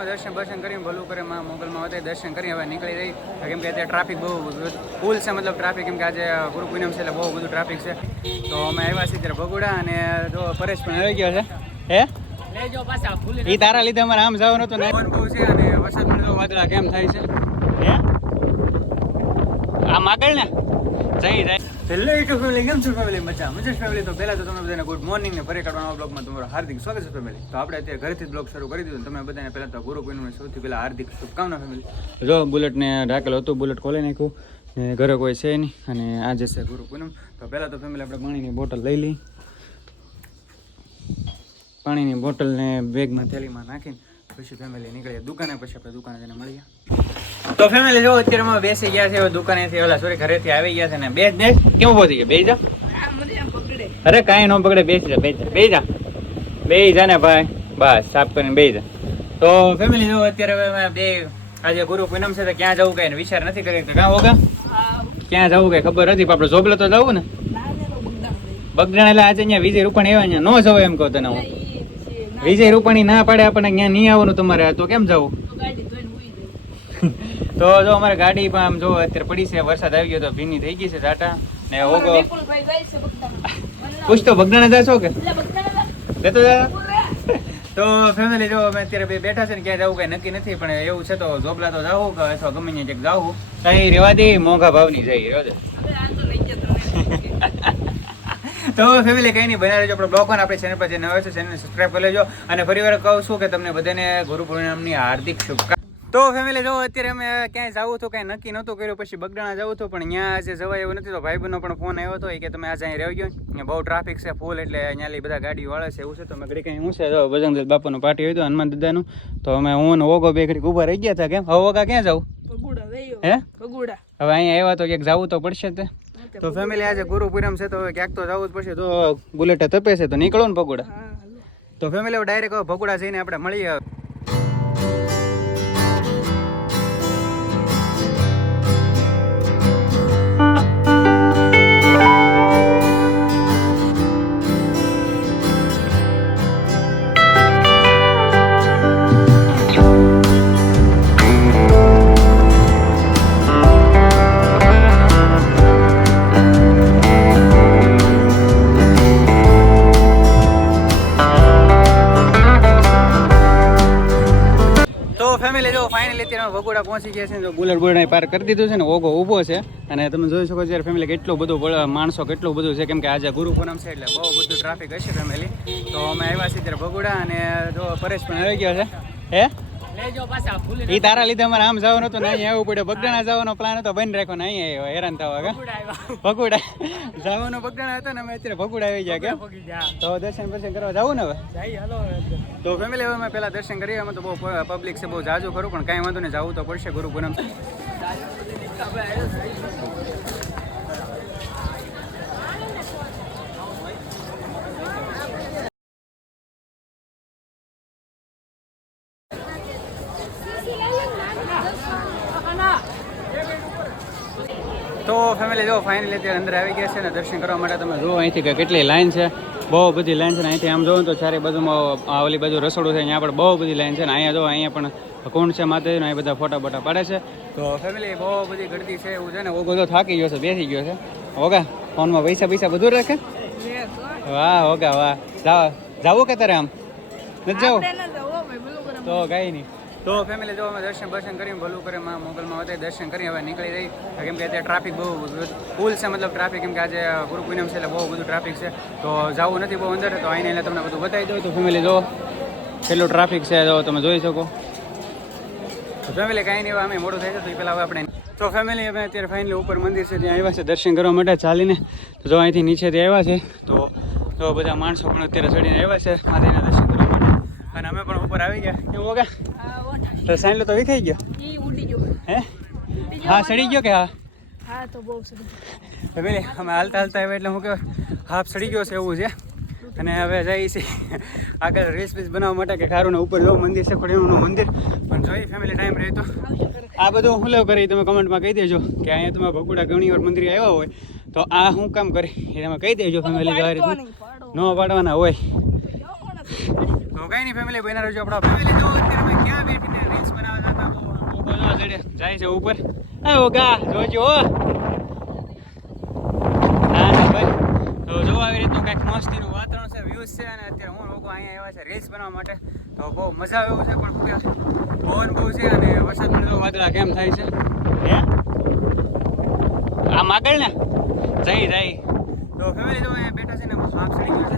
દર્શન દર્શન કરીને ભલું કરે માં મોગલમાં વધે દર્શન કરી હવે નીકળી રહી. કેમ કે અત્યારે ટ્રાફિક બહુ ફૂલ છે મતલબ ટ્રાફિક કેમ કે આજે ગુરુ પૂનમ છે એટલે બહુ બધું ટ્રાફિક છે. તો અમે આવ્યા છીએ ત્યારે ભગુડા અને જો પરેશ પણ આવી ગયો છે. હે? લેજો પાછા ભૂલી એ તારા લીધે અમારે આમ જવાનું હતું પવન બહુ છે અને વરસાદ પણ જો વાદળા કેમ થાય છે. હે? આમ આગળ ને? જઈ જાય હેલો યુટ્યુબ ફેમિલી કેમ છો ફેમિલી મજા મજા ફેમિલી તો પહેલા તો તમે બધાને ગુડ મોર્નિંગ ને ફરી કાઢવાના બ્લોગમાં તમારું હાર્દિક સ્વાગત છે ફેમિલી તો આપણે અત્યારે ઘરેથી બ્લોગ શરૂ કરી દીધું તમે બધાને પહેલા તો ગુરુ પૂનમને સૌથી પહેલા હાર્દિક શુભકામના ફેમિલી જો બુલેટને રાખેલો હતું બુલેટ ખોલી નાખ્યું. ને ઘરે કોઈ છે નહીં. અને આજે છે ગુરુ પૂનમ. તો પહેલાં તો ફેમિલી આપણે પાણીની બોટલ લઈ લઈ પાણીની બોટલને બેગમાં થેલીમાં નાખીને પછી ફેમિલી નીકળીએ. દુકાને પછી આપણે દુકાને જઈને મળીએ. તો ફેમિલી જો અત્યારે અમે બેસી ગયા છે દુકાનેથી ઓલા સોરી ઘરેથી આવી ગયા છે ને, બે બે કેવું પહોંચી ગયા? બે જા. અરે કાંઈ ન પકડે, બેસી જા બેસી જા બે જા. બે જા ને ભાઈ. બસ, સાફ કરીને બે જા. તો ફેમિલી જો અત્યારે હવે બે, આજે ગુરુ પૂનમ છે, તો ક્યાં જવું કઈ વિચાર નથી કરી તો ક્યાં હોગા? ક્યાં જવું કઈ ખબર નથી, પણ આપણે જોબલે તો જવું ને. બગડાણ એટલે આજે અહીંયા વિજય રૂપાણી આવ્યા અહીંયા, ન જવાય એમ કહો તને હું. વિજય રૂપાણી ના પાડે, આપણને અહીંયા નહીં આવવાનું તમારે, તો કેમ જવું? તો જો અમારે ગાડી પણ આમ જો અત્યારે પડી છે વરસાદ આવી ગયો તો ભીની થઈ ગઈ છે ટાટા. ને ઓગો. પૂછતો બગડાણા જશો કે? લેતો જા. તો ફેમિલી જો અમે અત્યારે બે બેઠા છે ને ક્યાં જવું કઈ નક્કી નથી પણ એવું છે તો જોબલા તો જાવું કે અથવા ગમે ત્યાં ક્યાંક જાવું કઈ રેવા દે મોંઘા ભાવની જઈ રહેવા દે. તો ફેમિલી કઈ નહીં બનાવી લેજો આપણે બ્લોગ પણ આપણે ચેનલ પર જે નવા છે ચેનલને સબસ્ક્રાઈબ કરી લેજો. અને ફરીવાર કહું છું કે તમને બધાને ગુરુ પૂર્ણિમાની હાર્દિક શુભકામના. તો ફેમિલી જો અત્યારે અમે ક્યાંય જવું હતું કંઈ નક્કી નહોતું કર્યું પછી બગડાણા જવું હતું પણ અહીંયા આજે જવાય એવું નથી તો ભાઈબંધનો પણ ફોન આવ્યો હતો કે તમે આજે અહીં રહી ગયો અહીંયા બહુ ટ્રાફિક છે ફૂલ એટલે અહીંયા બધા ગાડી વાળે છે એવું છે તો અમે ઘડી કંઈ હું છે જો બજરંગ બાપાનું પાર્ટી હોય તો હનુમાન દાદાનું તો અમે હું ને ઓગો બે ઘડી ઊભા રહી ગયા હતા કેમ? હવે ઓગા ક્યાં જવું? હે? હવે અહીંયા આવ્યા તો ક્યાંક જવું તો પડશે તે. તો ફેમિલી આજે ગુરુપુરમ છે તો ક્યાંક તો જવું જ પડશે તો બુલેટ તપે છે તો નીકળો ને પગોડા તો ફેમિલી ડાયરેક્ટ ભગોડા જઈને આપણે મળીએ. વગોડા પહોંચી ગયા છે ને બુલેટ બુલેટ પાર કરી દીધું છે ને ઓગો ઊભો છે. અને તમે જોઈ શકો છો ફેમિલી કેટલું બધું માણસો કેટલું બધું છે. કેમ કે આજે ગુરુ પૂનમ છે એટલે બહુ બધું ટ્રાફિક હશે ફેમિલી તો અમે આવ્યા છીએ ત્યારે ભગોડા અને જો પરેશ પણ આવી ગયો છે. હે? એ તારા લીધે અમારે આમ જવાનું હતું ને અહીંયા આવવું પડ્યું. બગડાણા જવાનો પ્લાન હતો બંધ રાખ્યો ને અહીંયા આવ્યો હેરાન થવા કે ભગુડા જવાનો બગડાણા હતો ને અમે અત્યારે ભગુડા આવી ગયા કે? તો દર્શન દર્શન કરવા જવું ને હવે? તો ફેમિલી હવે અમે પેલા દર્શન કરીએ. અમે તો બહુ પબ્લિક છે બહુ જાજુ કરું પણ કાંઈ વાંધો નહીં જવું તો પડશે ગુરુ પૂનમ તો ફેમિલી જો ફાઇનલી અત્યારે અંદર આવી ગયા છે ને દર્શન કરવા માટે તમે જુઓ અહીંથી કે કેટલી લાઈન છે. બહુ બધી લાઈન છે ને અહીંથી આમ જોવો તો ચારે બાજુમાં ઓલી બાજુ રસોડું છે અહીંયા પણ બહુ બધી લાઈન છે ને અહીંયા જો અહીંયા પણ કોણ છે માતાજીનો અહીં બધા ફોટા બોટા પાડે છે. તો ફેમિલી બહુ બધી ગળતી છે એવું છે ને ઓગો તો થાકી ગયો છે બેસી ગયો છે. ઓગા ફોનમાં પૈસા પૈસા બધું રાખે? વાહ ઓગા વાહ. જાવ જાવું કે તારે આમ? નથી જાવું? તો કાંઈ નહીં. તો ફેમિલી જો અમે દર્શન દર્શન કરીને ભલું કરે માં મોગલમાં વધે દર્શન કરી હવે નીકળી રહી. કેમ કે અત્યારે ટ્રાફિક બહુ ફૂલ છે, મતલબ ટ્રાફિક કેમ કે આજે ગુરુ પૂનમ છે એટલે બહુ બધું ટ્રાફિક છે. તો જવું નથી બહુ અંદર, તો આઈને એટલે તમને બધું બતાવી દઉં. તો ફેમિલી જો કેટલું ટ્રાફિક છે, જો તમે જોઈ શકો. ફેમિલી કાંઈ નહીં અમે મોડું થઈ જાય તો એ પહેલાં હવે આપણે તો ફેમિલી અમે અત્યારે ફાઇનલી ઉપર મંદિર છે, ત્યાં આવ્યા છે, દર્શન કરવા માટે ચાલીને. તો જો અહીંથી નીચેથી આવ્યા છે, તો તો બધા માણસો પણ અત્યારે ચડીને આવ્યા છે, માતાજીના દર્શન કરવા માટે. અને અમે પણ ઉપર આવી ગયા. કેવું હોગા તો સાંજલો તો વિખાઈ ગયો? હે? હા સડી ગયો કે હા? હા તો બહુ સરસ ફેમિલી અમે હાલતા હાલતા આવ્યા એટલે હું કે હાફ સડી ગયો છે એવું છે. અને હવે જઈએ છીએ આગળ રેસ પીસ બનાવવા માટે કે ખારું ને ઉપર જો મંદિર છે ખોડિયાનું મંદિર. પણ જોઈએ ફેમિલી ટાઈમ રહે તો. આ બધું હું લેવ કરી તમે કમેન્ટમાં કહી દેજો. કે અહીંયા તમે ભગુડા ઘણી વાર મંદિર આવ્યા હોય તો આ હું કામ કરી એ તમે કહી દેજો ફેમિલી જો આ ન પાડવાના હોય. તો કઈ નહીં ફેમિલી બહેના રહેજો આપણા ફેમિલી જો અત્યારે ક્યાં બેઠીને રીલ્સ બનાવવા જતા તો ઓગો જો જડે જાય છે ઉપર. ઓગા, જોજો તો જો આવી રીતનું કંઈક મસ્તીનું વાતાવરણ છે વ્યૂઝ છે, અને અત્યારે હું લોકો અહીંયા આવ્યા છે રીલ્સ બનાવવા માટે. બહુ મજા આવે છે, પણ શું પવન બહુ છે અને વરસાદ વાદળા કેમ થાય છે. હે? આમ આગળ ને? જઈ જઈ તો ફેમિલી જો અહીંયા બેઠા છે ને સાપ ચડી ગયું છે.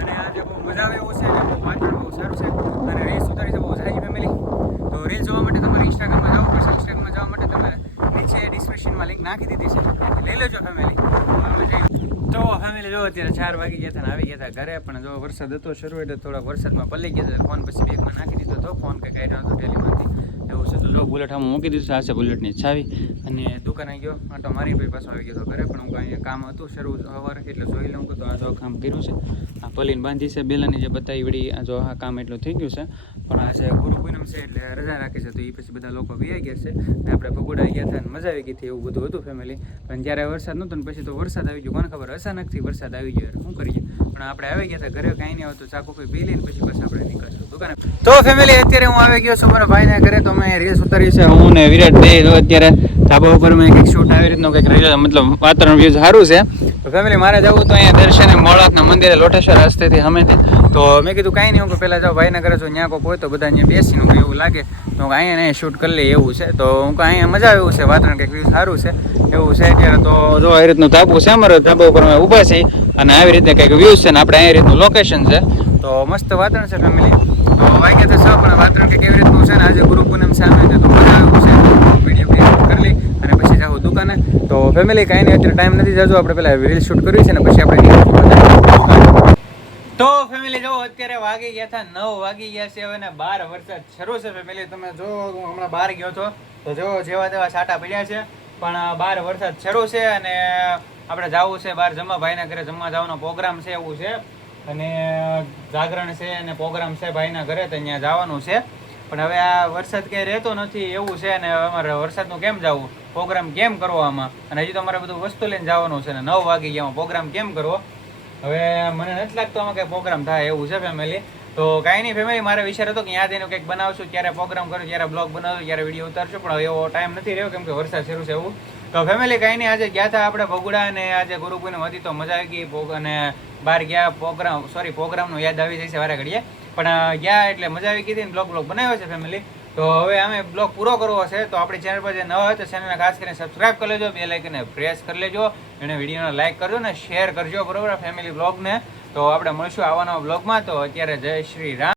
અને આજે બહુ મજા આવે એવું છે, અને બહુ વાતાવરણ બહુ સારું છે અને રીલ્સ ઉતારી છે બહુ સારી ફેમિલી તો રીલ્સ જોવા માટે તમારે ઇન્સ્ટાગ્રામમાં જવું પડશે ઇન્સ્ટાગ્રામમાં જવા માટે તમારે નીચે ડિસ્ક્રિપ્શનમાં લિંક નાખી દીધી છે ત્યાંથી લઈ લેજો ફેમિલી તો ફેમિલી જો અત્યારે ચાર વાગી ગયા હતા આવી ગયા હતા ઘરે પણ જો વરસાદ હતો શરૂ એટલે થોડાક વરસાદમાં પલ્લી ગયા હતા ફોન પછી બેગમાં નાખી દીધો હતો ફોન કંઈ કાઢ્યો હતો ટેલીમાંથી એવું છે. તો જો બુલેટ આમ મૂકી દીધું છે આ છે બુલેટની ચાવી અને દુકાને ગયો આટો મારી ભાઈ પાછો આવી ગયો હતો ઘરે પણ હું કાંઈ કામ હતું શરૂ સવારે એટલે જોઈ લઉં કે તો આ જો કામ કર્યું છે. આ પલીને બાંધી છે બેલાની જે બતાવી વળી આ જો આ કામ એટલું થઈ ગયું છે. પણ આજે ગુરુ પૂનમ છે એટલે રજા રાખી છે તો એ પછી બધા લોકો વ્યાઈ ગયા છે. ને આપણે ભગોડા ગયા હતા મજા આવી ગઈ હતી એવું બધું હતું ફેમિલી પણ જ્યારે વરસાદ નહોતો ને પછી તો વરસાદ આવી ગયો. કોને ખબર? અચાનકથી વરસાદ આવી ગયો. શું કરીએ? પણ આપણે આવી ગયા હતા ઘરે, કાંઈ નહીં આવતું. ચાકુ કોઈ પી લઈને પછી બસ આપણે નીકળશું. દુકાને તો ફેમિલી અત્યારે હું આવી ગયો છું મારા ભાઈના ઘરે. તો મેં રીલ્સ ઉતારી છે હું ને વિરાટ બે. તો અત્યારે ધાબા ઉપર મેં કંઈક શૂટ આવી રીતનું કંઈક રીલ મતલબ વાતાવરણ વ્યૂ સારું છે. તો ફેમિલી મારે જવું તો અહીંયા દર્શને મોળકના મંદિરે લોટેશ્વર રસ્તેથી હમેથી તો મેં કીધું કાંઈ નહીં, હું પહેલાં જાઉં ભાઈના ઘરે. જો ત્યાં કોઈ હોય તો બધા અહીંયા બેસીને કંઈ એવું લાગે. તો હું અહીંયા ને શૂટ કરી લઈએ એવું છે. તો હું કહું, અહીંયા મજા આવે એવું છે. વાતાવરણ કંઈક વ્યૂઝ સારું છે. એવું છે અત્યારે તો જો આ રીતનું ધાબુ છે અમારો ધાબા ઉપર અમે ઊભા છીએ. અને આવી રીતે કંઈક વ્યૂ છે ને આપણે અહીંયા રીતનું લોકેશન છે, તો મસ્ત વાતાવરણ છે ફેમિલી તો વાગ્યા તો સૌ પણ વાતાવરણ કે કેવી રીતનું છે ને, આજે ગુરુ પૂનમ સામે છે, તો મજા આવ્યું છે. વીડિયો કરી લઈ અને પછી જાઉં દુકાને. તો ફેમિલી કાંઈ નહીં, અત્યારે ટાઈમ નથી જાજો આપણે પહેલાં રીલ શૂટ કરવી છે ને, પછી આપણે તો ફેમિલી જો અત્યારે વાગી ગયા હતા નવ, વાગી ગયા છે હવે ને બાર, વરસાદ શરૂ છે ફેમિલી તમે જો, હું હમણાં બહાર ગયો છો તો જો જેવા તેવા છાંટા પડ્યા છે, પણ બાર વરસાદ શરૂ છે અને આપણે જવું છે બહાર જમવા, ભાઈના ઘરે જમવા જવાનો પ્રોગ્રામ છે એવું છે. અને જાગરણ છે અને પ્રોગ્રામ છે ભાઈના ઘરે, તો અહીંયા જવાનું છે. પણ હવે આ વરસાદ ક્યાંય રહેતો નથી એવું છે અને હવે અમારે વરસાદનું કેમ જવું? પ્રોગ્રામ કેમ કરવો આમાં? અને હજી તો અમારે બધું વસ્તુ લઈને જવાનું છે ને નવ વાગી ગયા પ્રોગ્રામ કેમ કરવો? હવે મને નથી લાગતું આમાં કંઈ પ્રોગ્રામ થાય એવું છે ફેમિલી તો કાંઈ નહીં ફેમિલી મારે વિચાર હતો કે યાદ એનું કંઈક બનાવશું, ક્યારે પ્રોગ્રામ કરું, ક્યારે બ્લોગ બનાવશું ક્યારે વીડિયો ઉતારશું, પણ એવો ટાઈમ નથી રહ્યો કેમ કે વરસાદ શરૂ છે એવું. તો ફેમિલી કાંઈ નહીં આજે ગયા હતા આપણે ભગુડા અને આજે ગુરુ પૂનમ હતી તો મજા આવી ગઈ, ભોગ- અને બહાર ગયા પ્રોગ્રામ સોરી પ્રોગ્રામનું યાદ આવી જાય છે વારે ઘડીએ. પણ ગયા એટલે મજા આવી ગઈ હતી ને બ્લોગ બ્લોગ બનાવ્યો છે ફેમિલી તો હવે અમે બ્લોગ પૂરો કરવો છે તો આપણી ચેનલ પર જે ન હોય તો ચેનલને ખાસ કરીને સબસ્ક્રાઇબ કરી લેજો બે લાઇકને પ્રેસ કરી લેજો, અને વિડીયોને લાઇક કરજો ને શેર કરજો, બરોબર ફેમિલી બ્લોગને તો આપણે મળશું આવવાના બ્લોગમાં તો અત્યારે જય શ્રી રામ.